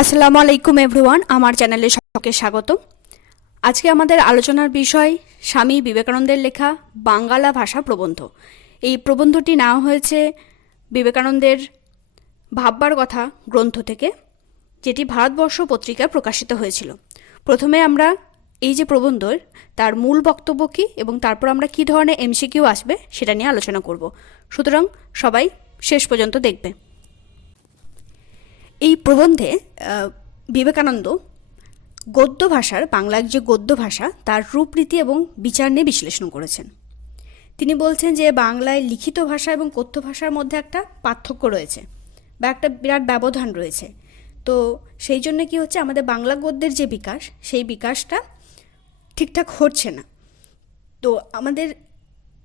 আসসালামু আলাইকুম এভরিওয়ান, আমার চ্যানেলে সকলকে স্বাগত। আজকে আমাদের আলোচনার বিষয় স্বামী বিবেকানন্দের লেখা বাঙ্গালা ভাষা প্রবন্ধ। এই প্রবন্ধটি নেওয়া হয়েছে বিবেকানন্দের ভাববার কথা গ্রন্থ থেকে, যেটি ভারতবর্ষ পত্রিকায় প্রকাশিত হয়েছিল। প্রথমে আমরা এই যে প্রবন্ধ তার মূল বক্তব্য কী এবং তারপর আমরা কী ধরনের এমসিকিউ আসবে সেটা নিয়ে আলোচনা করব। সুতরাং সবাই শেষ পর্যন্ত দেখবে। এই প্রবন্ধে বিবেকানন্দ গদ্য ভাষার, বাংলার যে গদ্য ভাষা তার রূপরীতি এবং বিচার নিয়ে বিশ্লেষণ করেছেন। তিনি বলছেন যে বাংলায় লিখিত ভাষা এবং কথ্য ভাষার মধ্যে একটা পার্থক্য রয়েছে বা একটা বিরাট ব্যবধান রয়েছে। তো সেই জন্য কি হচ্ছে, আমাদের বাংলা গদ্যের যে বিকাশ, সেই বিকাশটা ঠিকঠাক হচ্ছে না। তো আমাদের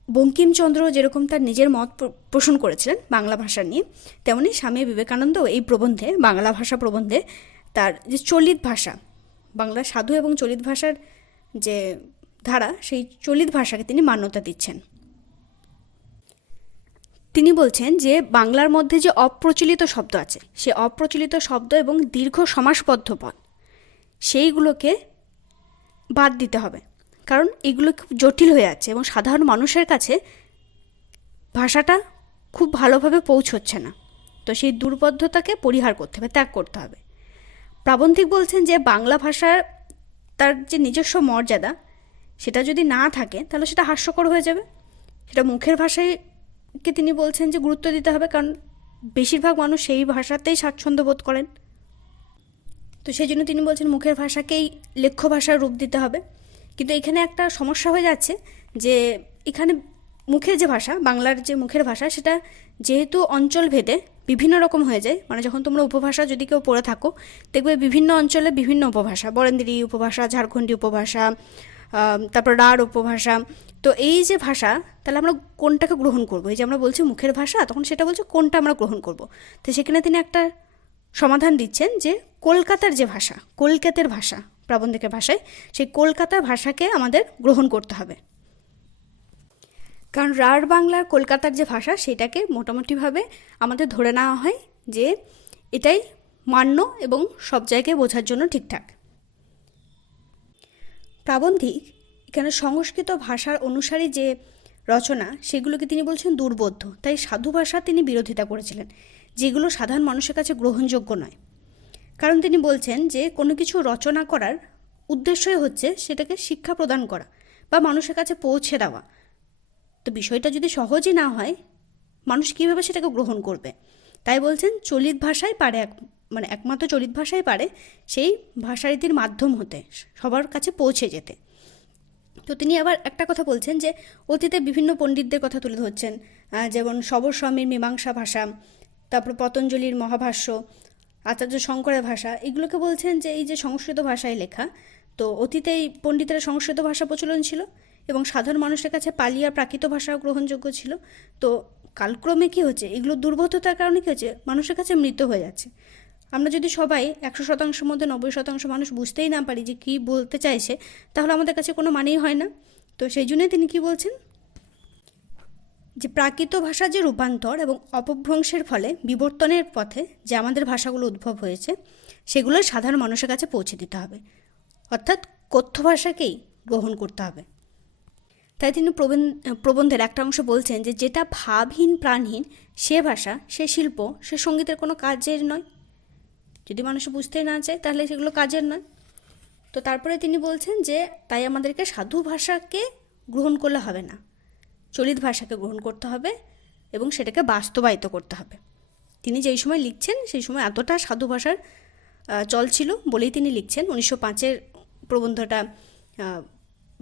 বঙ্কিমচন্দ্র যেরকম তার নিজের মত পোষণ করেছিলেন বাংলা ভাষা নিয়ে, তেমনি স্বামী বিবেকানন্দ এই প্রবন্ধে, বাংলা ভাষা প্রবন্ধে, তার যে চলিত ভাষা, বাংলা সাধু এবং চলিত ভাষার যে ধারা, সেই চলিত ভাষাকে তিনি মান্যতা দিচ্ছেন। তিনি বলছেন যে বাংলার মধ্যে যে অপ্রচলিত শব্দ আছে, সে অপ্রচলিত শব্দ এবং দীর্ঘ সমাসবদ্ধ পদ, সেইগুলোকে বাদ দিতে হবে, কারণ এগুলো খুব জটিল হয়ে যাচ্ছে এবং সাধারণ মানুষের কাছে ভাষাটা খুব ভালোভাবে পৌঁছচ্ছে না। তো সেই দুর্বোধ্যতাকে পরিহার করতে হবে, ত্যাগ করতে হবে। প্রাবন্ধিক বলছেন যে বাংলা ভাষার তার যে নিজস্ব মর্যাদা, সেটা যদি না থাকে তাহলে সেটা হাস্যকর হয়ে যাবে। সেটা মুখের ভাষায়কে তিনি বলছেন যে গুরুত্ব দিতে হবে, কারণ বেশিরভাগ মানুষ সেই ভাষাতেই স্বাচ্ছন্দ্য বোধ করেন। তো সেই জন্য তিনি বলছেন মুখের ভাষাকেই লেখ্য ভাষার রূপ দিতে হবে। কিন্তু এখানে একটা সমস্যা হয়ে যাচ্ছে যে এখানে মুখের যে ভাষা, বাংলার যে মুখের ভাষা, সেটা যেহেতু অঞ্চল ভেদে বিভিন্ন রকম হয়ে যায়। মানে যখন তোমরা উপভাষা যদি কেউ পড়ে থাকো, দেখবে বিভিন্ন অঞ্চলে বিভিন্ন উপভাষা, বরেন্দ্রী উপভাষা, ঝাড়খণ্ডী উপভাষা, তারপর রাঢ় উপভাষা। তো এই যে ভাষা, তাহলে আমরা কোনটাকে গ্রহণ করবো? এই যে আমরা বলছি মুখের ভাষা, তখন সেটা বলছে কোনটা আমরা গ্রহণ করব। তো সেখানে তিনি একটা সমাধান দিচ্ছেন যে কলকাতার যে ভাষা, কলকাতার ভাষা, প্রাবন্ধিকের ভাষায়, সেই কলকাতার ভাষাকে আমাদের গ্রহণ করতে হবে। কারণ রাঢ় বাংলার কলকাতার যে ভাষা, সেটাকে মোটামুটিভাবে আমাদের ধরে নেওয়া হয় যে এটাই মান্য এবং সব জায়গায় বোঝার জন্য ঠিকঠাক। প্রাবন্ধিক এখানে সংস্কৃত ভাষার অনুসারী যে রচনা, সেগুলোকে তিনি বলছেন দুর্বোধ্য। তাই সাধু ভাষা তিনি বিরোধিতা করেছিলেন, যেগুলো সাধারণ মানুষের কাছে গ্রহণযোগ্য নয়। কারণ তিনি বলছেন যে কোনো কিছু রচনা করার উদ্দেশ্যই হচ্ছে সেটাকে শিক্ষা প্রদান করা বা মানুষের কাছে পৌঁছে দেওয়া। তো বিষয়টা যদি সহজই না হয়, মানুষ কীভাবে সেটাকে গ্রহণ করবে? তাই বলছেন চলিত ভাষাই পারে, একমাত্র চলিত ভাষাই পারে সেই ভাষারীতির মাধ্যম হতে, সবার কাছে পৌঁছে যেতে। তো তিনি আবার একটা কথা বলছেন যে অতীতে বিভিন্ন পণ্ডিতদের কথা তুলে ধরছেন, যেমন শবর স্বামীর মীমাংসা ভাষা, তারপর পতঞ্জলির মহাভাষ্য, আচার্য শঙ্করের ভাষা, এগুলোকে বলছেন যে এই যে সংস্কৃত ভাষায় লেখা। তো অতীতে এই পণ্ডিতেরা সংস্কৃত ভাষা প্রচলন ছিল এবং সাধারণ মানুষের কাছে পালি আর প্রাকৃত ভাষাও গ্রহণযোগ্য ছিল। তো কালক্রমে কী হচ্ছে, এগুলো দুর্বোধ্যতার কারণে কী হচ্ছে, মানুষের কাছে মৃত হয়ে যাচ্ছে। আমরা যদি সবাই 100%-র মধ্যে 90% মানুষ বুঝতেই না পারি যে কী বলতে চাইছে, তাহলে আমাদের কাছে কোনো মানেই হয় না। তো সেই জন্যই তিনি কী বলছেন যে প্রাকৃত ভাষার যে রূপান্তর এবং অপভ্রংশের ফলে বিবর্তনের পথে যে আমাদের ভাষাগুলো উদ্ভব হয়েছে, সেগুলো সাধারণ মানুষের কাছে পৌঁছে দিতে হবে, অর্থাৎ কথ্য ভাষাকেই গ্রহণ করতে হবে। তাই তিনি প্রবন্ধের একটা অংশ বলছেন যে যেটা ভাবহীন প্রাণহীন, সে ভাষা, সে শিল্প, সে সঙ্গীতের কোনো কাজের নয়। যদি মানুষ বুঝতেই না চায়, তাহলে সেগুলো কাজের নয়। তো তারপরে তিনি বলছেন যে তাই আমাদেরকে সাধু ভাষাকে গ্রহণ করলে হবে না, চলিত ভাষাকে গ্রহণ করতে হবে এবং সেটাকে বাস্তবায়িত করতে হবে। তিনি যেই সময় লিখছেন, সেই সময় এতটা সাধু ভাষার চল ছিল বলেই তিনি লিখছেন। 1905-এর প্রবন্ধটা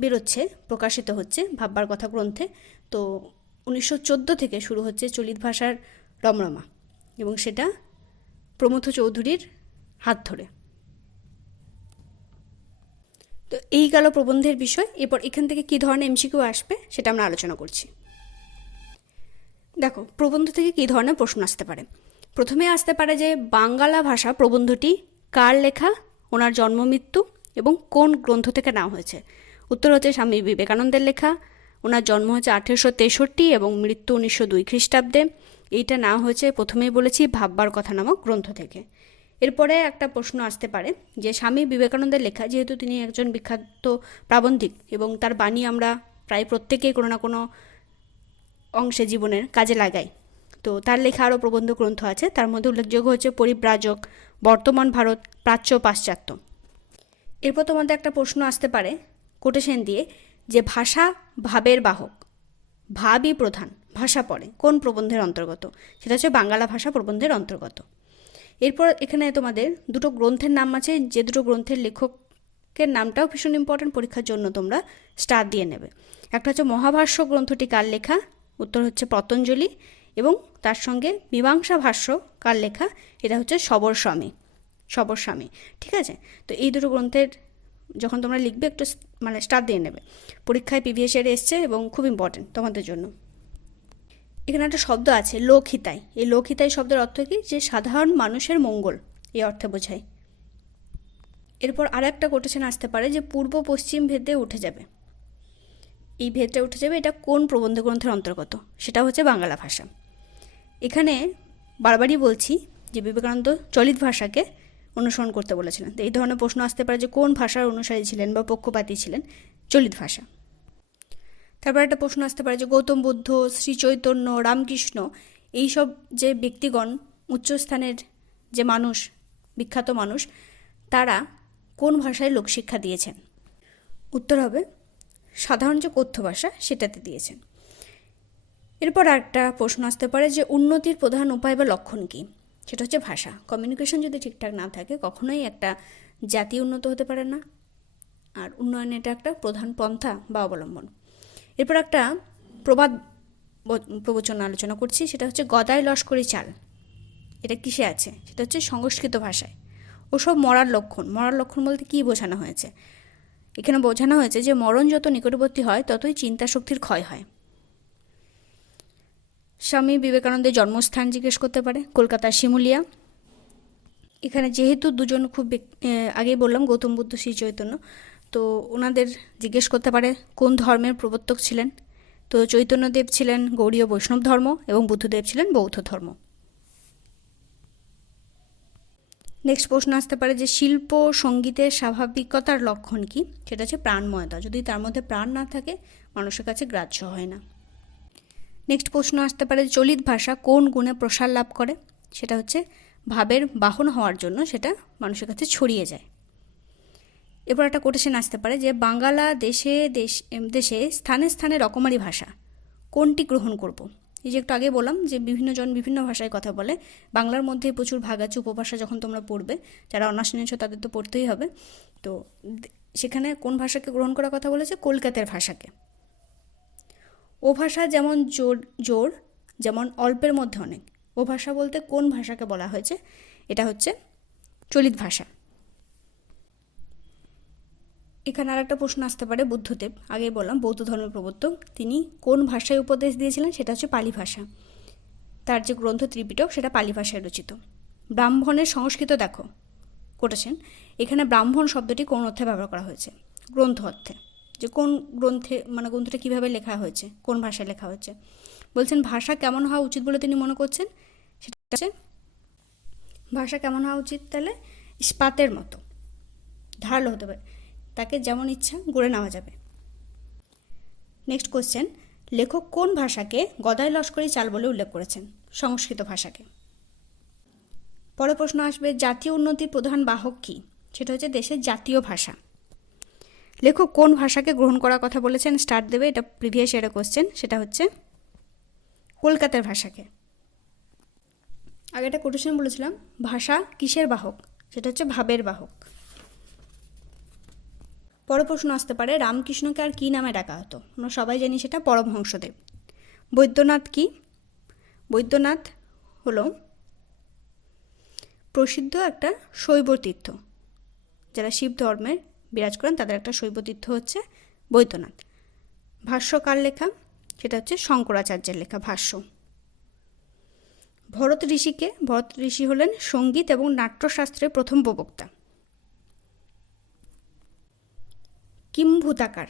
বেরোচ্ছে, প্রকাশিত হচ্ছে ভাববার কথা গ্রন্থে। তো 1914 থেকে শুরু হচ্ছে চলিত ভাষার রমরমা, এবং সেটা প্রমথ চৌধুরীর হাত ধরে। তো এই গেল প্রবন্ধের বিষয়। এরপর এখান থেকে কী ধরনের এমসিকিউ আসবে সেটা আমরা আলোচনা করছি। দেখো, প্রবন্ধ থেকে কী ধরনের প্রশ্ন আসতে পারে। প্রথমে আসতে পারে যে বাঙ্গালা ভাষা প্রবন্ধটি কার লেখা, ওনার জন্ম মৃত্যু এবং কোন গ্রন্থ থেকে নেওয়া হয়েছে। উত্তর হচ্ছে স্বামী বিবেকানন্দের লেখা। ওনার জন্ম হচ্ছে 1863 এবং মৃত্যু 1902 খ্রিস্টাব্দে। এইটা নেওয়া হয়েছে, প্রথমেই বলেছি, ভাববার কথা নামক গ্রন্থ থেকে। এরপরে একটা প্রশ্ন আসতে পারে যে স্বামী বিবেকানন্দের লেখা, যেহেতু তিনি একজন বিখ্যাত প্রাবন্ধিক এবং তার বাণী আমরা প্রায় প্রত্যেকেই কোনো না কোনো অংশে জীবনের কাজে লাগাই, তো তার লেখা আরও প্রবন্ধ গ্রন্থ আছে, তার মধ্যে উল্লেখযোগ্য হচ্ছে পরিব্রাজক, বর্তমান ভারত, প্রাচ্য পাশ্চাত্য। এরপর তোমাদের একটা প্রশ্ন আসতে পারে কোটেশন দিয়ে যে ভাষা ভাবের বাহক, ভাবই প্রধান, ভাষা পড়ে কোন প্রবন্ধের অন্তর্গত, সেটা হচ্ছে বাংলা ভাষা প্রবন্ধের অন্তর্গত। এরপর এখানে তোমাদের দুটো গ্রন্থের নাম আছে, যে দুটো গ্রন্থের লেখকের নামটাও ভীষণ ইম্পর্টেন্ট, পরীক্ষার জন্য তোমরা স্টার দিয়ে নেবে। একটা হচ্ছে মহাভাষ্য গ্রন্থটি কার লেখা, উত্তর হচ্ছে পতঞ্জলি, এবং তার সঙ্গে মীমাংসা ভাষ্য কার লেখা, এটা হচ্ছে সবরস্বামী। ঠিক আছে, তো এই দুটো গ্রন্থের যখন তোমরা লিখবে একটু স্টার দিয়ে নেবে, পরীক্ষায় প্রিভিয়াস ইয়ারে এসছে এবং খুব ইম্পর্টেন্ট তোমাদের জন্য। এখানে একটা শব্দ আছে লোকহিতাই, এই লোকহিতাই শব্দের অর্থ কি, যে সাধারণ মানুষের মঙ্গল, এই অর্থে বোঝায়। এরপর আর একটা কোটেশন আসতে পারে যে পূর্ব পশ্চিম ভেদে উঠে যাবে, এই ভেদটা উঠে যাবে, এটা কোন প্রবন্ধ গ্রন্থের অন্তর্গত, সেটা হচ্ছে বাংলা ভাষা। এখানে বারবারই বলছি যে বিবেকানন্দ চলিত ভাষাকে অনুসরণ করতে বলেছিলেন, তো এই ধরনের প্রশ্ন আসতে পারে যে কোন ভাষার অনুসারী ছিলেন বা পক্ষপাতী ছিলেন, চলিত ভাষা। তারপর একটা প্রশ্ন আসতে পারে যে গৌতম বুদ্ধ, শ্রী চৈতন্য, রামকৃষ্ণ, এইসব যে ব্যক্তিগণ, উচ্চস্থানের যে মানুষ, বিখ্যাত মানুষ, তারা কোন ভাষায় লোকশিক্ষা দিয়েছেন, উত্তর হবে সাধারণ যে কথ্য ভাষা সেটাতে দিয়েছেন। এরপর একটা প্রশ্ন আসতে পারে যে উন্নতির প্রধান উপায় বা লক্ষণ কী, সেটা হচ্ছে ভাষা। কমিউনিকেশন যদি ঠিকঠাক না থাকে কখনোই একটা জাতি উন্নত হতে পারে না, আর উন্নয়ন এটা একটা প্রধান পন্থা বা অবলম্বন। এরপর একটা প্রবচন আলোচনা করছি, সেটা হচ্ছে গদাই লস্করি চাল, এটা কিসে আছে, সেটা হচ্ছে সংস্কৃত ভাষায়। ওসব মরার লক্ষণ বলতে কী বোঝানো হয়েছে, এখানে বোঝানো হয়েছে যে মরণ যত নিকটবর্তী হয় ততই চিন্তা শক্তির ক্ষয় হয়। স্বামী বিবেকানন্দের জন্মস্থান জিজ্ঞেস করতে পারে, কলকাতার শিমুলিয়া। এখানে যেহেতু দুজন খুব আগেই বললাম গৌতম বুদ্ধ, শ্রী চৈতন্য, তো ওনাদের জিজ্ঞেস করতে পারে কোন ধর্মের প্রবর্তক ছিলেন, তো চৈতন্যদেব ছিলেন গৌড়ীয় বৈষ্ণব ধর্ম এবং বুদ্ধদেব ছিলেন বৌদ্ধ ধর্ম। নেক্সট প্রশ্ন আসতে পারে যে শিল্প সঙ্গীতের স্বাভাবিকতার লক্ষণ কি, সেটা হচ্ছে প্রাণময়তা, যদি তার মধ্যে প্রাণ না থাকে মানুষের কাছে গ্রাহ্য হয় না। নেক্সট প্রশ্ন আসতে পারে চলিত ভাষা কোন গুণে প্রসার লাভ করে, সেটা হচ্ছে ভাবের বাহন হওয়ার জন্য সেটা মানুষের কাছে ছড়িয়ে যায়। এরপর একটা কোটেশন আসতে পারে যে বাংলা দেশে স্থানে স্থানে রকমারি ভাষা, কোনটি গ্রহণ করব। এই যে একটু আগে বললাম যে বিভিন্ন জন বিভিন্ন ভাষায় কথা বলে, বাংলার মধ্যে প্রচুর ভাগ আছে, উপভাষা যখন তোমরা পড়বে, যারা অনার্স নিয়েছো তাদের তো পড়তেই হবে, তো সেখানে কোন ভাষাকে গ্রহণ করার কথা বলেছে, কলকাতার ভাষাকে। ও ভাষা যেমন জোর যেমন অল্পের মধ্যে অনেক, ও ভাষা বলতে কোন ভাষাকে বলা হয়েছে, এটা হচ্ছে চলিত ভাষা। এখানে আর একটা প্রশ্ন আসতে পারে বুদ্ধদেব, আগেই বললাম বৌদ্ধ ধর্মের প্রবর্তক, তিনি কোন ভাষায় উপদেশ দিয়েছিলেন, সেটা হচ্ছে পালি ভাষা। তার যে গ্রন্থ ত্রিপিটক সেটা পালি ভাষায় রচিত। ব্রাহ্মণের সংস্কৃত দেখো কোটেশন, এখানে ব্রাহ্মণ শব্দটি কোন অর্থে ব্যবহার করা হয়েছে, গ্রন্থ অর্থে, যে কোন গ্রন্থে গ্রন্থটা কীভাবে লেখা হয়েছে, কোন ভাষায় লেখা হয়েছে। বলছেন ভাষা কেমন হওয়া উচিত বলে তিনি মনে করছেন, সেটা হচ্ছে ভাষা কেমন হওয়া উচিত, তাহলে ইস্পাতের মতো ধারালো হতে পারে, তাকে যেমন ইচ্ছা গড়ে নেওয়া যাবে। নেক্সট কোশ্চেন, লেখক কোন ভাষাকে গদাই লস্করি চাল বলে উল্লেখ করেছেন, সংস্কৃত ভাষাকে। পরের প্রশ্ন আসবে জাতীয় উন্নতির প্রধান বাহক কী, সেটা হচ্ছে দেশের জাতীয় ভাষা। লেখক কোন ভাষাকে গ্রহণ করার কথা বলেছেন, স্টার্ট দেবে, এটা প্রিভিয়াস ইয়ারের কোশ্চেন, সেটা হচ্ছে কলকাতার ভাষাকে। আগে একটা কোটেশন বলেছিলাম ভাষা কিসের বাহক, সেটা হচ্ছে ভাবের বাহক। পরের প্রশ্ন আসতে পারে রামকৃষ্ণকে আর কী নামে ডাকা হতো, আমরা সবাই জানি সেটা পরমহংসদেব। বৈদ্যনাথ কি, বৈদ্যনাথ হলো প্রসিদ্ধ একটা শৈব তীর্থ, যারা শিব ধর্মের বিরাজ করেন তাদের একটা শৈব তীর্থ হচ্ছে বৈদ্যনাথ। ভাষ্যকার লেখা, সেটা হচ্ছে শঙ্করাচার্যের লেখা ভাষ্য। ভরত ঋষি হলেন সঙ্গীত এবং নাট্যশাস্ত্রের প্রথম প্রবক্তা। কিম্ভূতাকার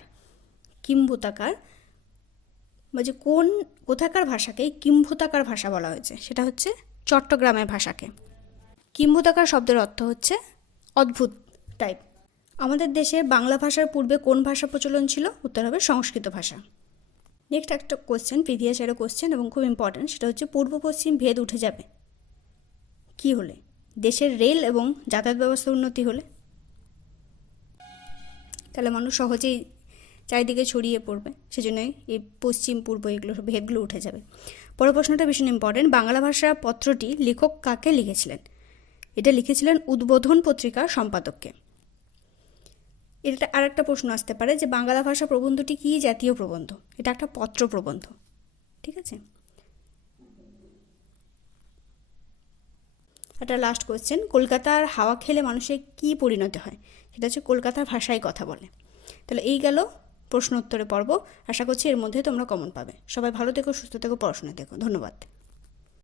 যে কোথাকার ভাষাকে কিম্ভূতাকার ভাষা বলা হয়েছে, সেটা হচ্ছে চট্টগ্রামের ভাষাকে। কিম্ভূতাকার শব্দের অর্থ হচ্ছে অদ্ভুত টাইপ। আমাদের দেশে বাংলা ভাষার পূর্বে কোন ভাষা প্রচলন ছিল? উত্তর হবে সংস্কৃত ভাষা। নেক্সট একটা কোশ্চেন, প্রিভিয়াস ইয়ারের কোশ্চেন এবং খুব ইম্পর্ট্যান্ট, সেটা হচ্ছে পূর্ব পশ্চিম ভেদ উঠে যাবে কি হলে? দেশের রেল এবং যাতায়াত ব্যবস্থার উন্নতি হলে। তাহলে মানুষ সহজেই চারিদিকে ছড়িয়ে পড়বে, সেজন্যই এই পশ্চিম পূর্ব এগুলো ভেদগুলো উঠে যাবে। পরের প্রশ্নটা ভীষণ ইম্পর্টেন্ট, বাংলা ভাষা পত্রটি লেখক কাকে লিখেছিলেন? এটা লিখেছিলেন উদ্বোধন পত্রিকার সম্পাদককে। এটা আর একটা প্রশ্ন আসতে পারে যে বাংলা ভাষা প্রবন্ধটি কী জাতীয় প্রবন্ধ? এটা একটা পত্র প্রবন্ধ, ঠিক আছে। একটা লাস্ট কোয়েশ্চেন, কলকাতার হাওয়া খেলে মানুষের কী পরিণতি হয়? সেটা হচ্ছে কলকাতার ভাষায় কথা বলে। তাহলে এই গেল প্রশ্ন উত্তরে পর্ব। আশা করছি এর মধ্যে তোমরা কমন পাবে। সবাই ভালো থেকো, সুস্থ থেকো, পড়াশোনা থেকো। ধন্যবাদ।